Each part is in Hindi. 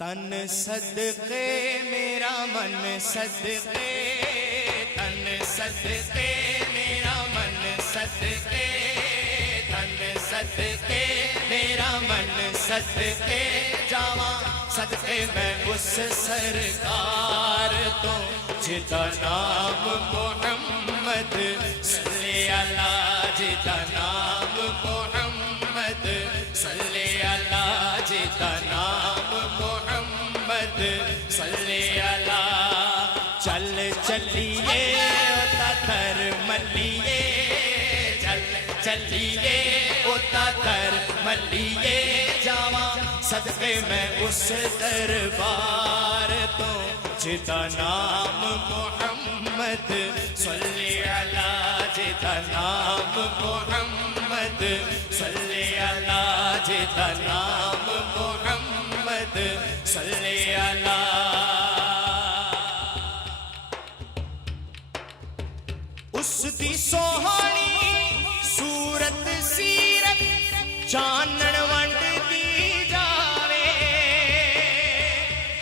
तन सदके मेरा मन सदके, तन सदके मेरा मन सदके, तन सदके मेरा मन सदके जावा सदके मैं उस सरकार तो जिदा नाम मोहम्मद सल्ले अला, जिदा नाम मोहम्मद सल्ले अला, जिदा नाम मोहम्मद सल्ले अला। चल चलिए तर मलिए, चल चलिए तर मलिए जावा सदके मैं उस दरबार तो जिदा नाम मोहम्मद सल्ले अला, जिदा नाम मोहम्मद सल्ले अला, जिदा नाम मोहम्मद सल्ले अला। उस दी सोहनी सूरत सीरत जानन वंड दी जावे,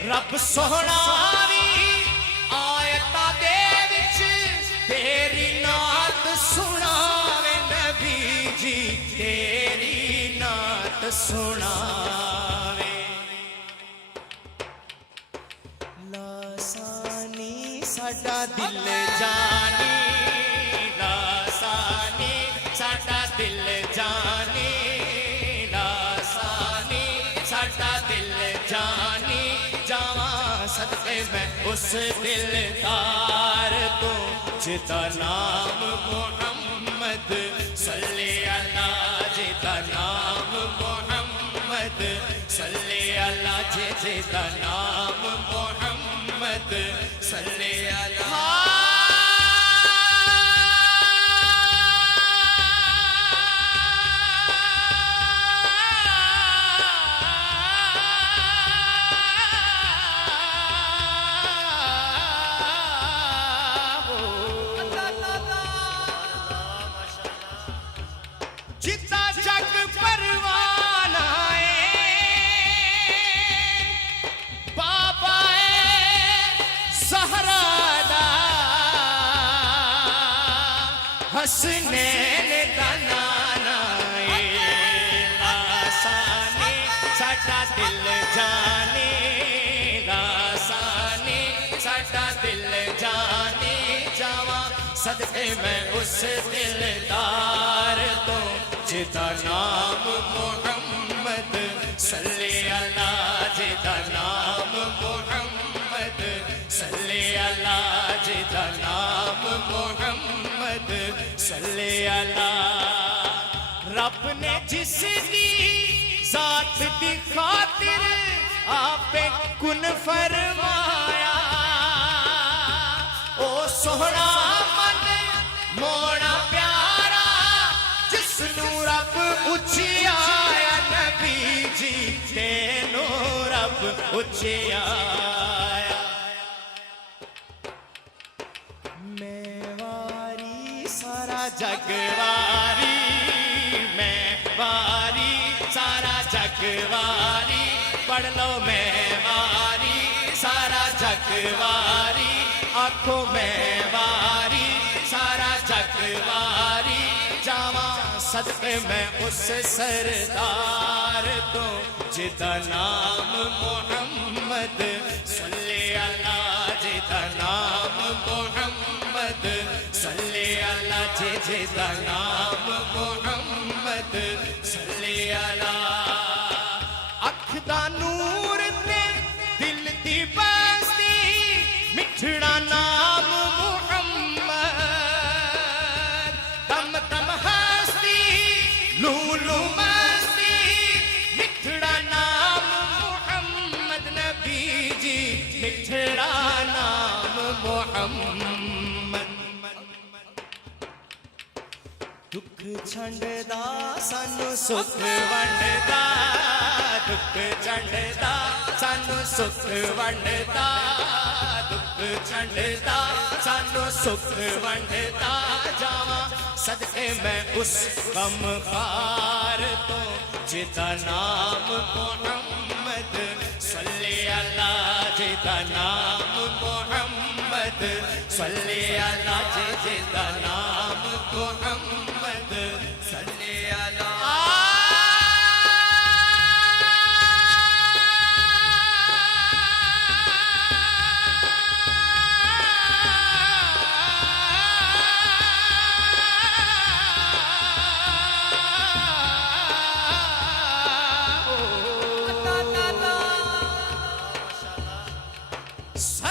रब सोहना भी आयता दे विच तेरी नात सुनावे, नबी जी तेरी नात सुनावे। लासानी साडा दिल जानी, लासानी साडा दिल जानी, लासानी साडा दिल जानी जावा सदके मैं उस दिलदार तो जिदा नाम मोहम्मद सल्ले अला, जिदा नाम मोहम्मद सल्ले अला, जिदा नाम मोहम्मद सल्ले अला। जिता जग परवाना बाबा सहरा हसनैन दा नाना लासानी साडा दिल जाने, लासानी साडा दिल जाने जावा सदके मैं उस दिलदार तो जिदा नाम मोहम्मद सल्ले अला, जिदा नाम मोहम्मद सल्ले अला, जिदा नाम मोहम्मद सल्ले अला। रब ने जिसकी जात दी खातिर आपे कुन फरमाया, ओ सोहना मन मोड़ा प्यारा जिसनू रब उचियाया, नबी जी तेनू रब उचियाया। मैं वारी सारा जगवारी, मैं वारी सारा जगवारी, पढ़ लो मैं वारी सारा जगवारी, आखो मैं वारी सारा जगवारी जावा सदके मैं उस सरदार तो जिदा नाम मोहम्मद सल्ले अला, जिदा नाम मोहम्मद सल्ले अला, जिदा नाम मोहम्मद सल्ले अला। अख दा नूर ते दिल दी बस्ती मिठड़ा नाम मोहम्मद, दम दम हस्ती लूलू मस्ती मिठड़ा नाम मोहम्मद, नबी जी मिठड़ा नाम मोहम्मद। दुख छंडदा सानू सुख वंडदा, दुख छंडदा सानू सुख वंडदा, दुख छंडदा सानू सुख वंडदा जावा सदके मैं उस गमखार तो जिदा नाम मोहम्मद सल्ले जिदा नाम मोहम्मद सल्ले अला जिदा नाम मोहम्मद सल्ले अला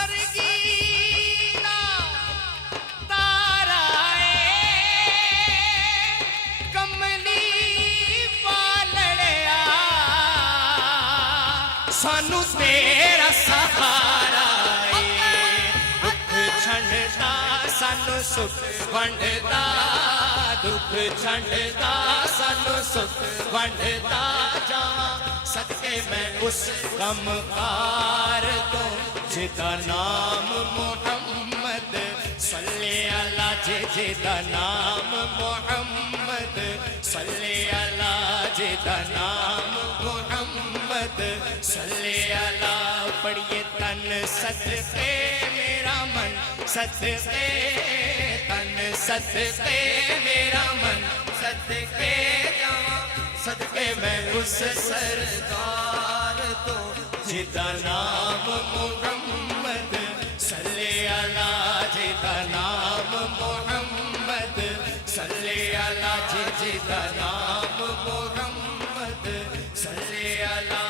सरगीना ताराए कमली वालड़िया सानू तेरा सहारा दुख छंडदा सानू सुख वंडदा दुख छंडदा सानू सुख वंडदा जावां सदके मैं उस गमकार तो जिदा नाम मोहम्मद सल्ले अला जिदा नाम मोहम्मद सल्ले अला जिदा नाम मोहम्मद सल्ले अला पढ़िए तन सदके मेरा मन सदके तन सदके मेरा मन सदके जावां सदके मैं उस सरदार तो जिदा नाम मोहम्मद सल्ले अला जिदा नाम मोहम्मद सल्ले अला जिदा नाम मोहम्मद सल्ले अला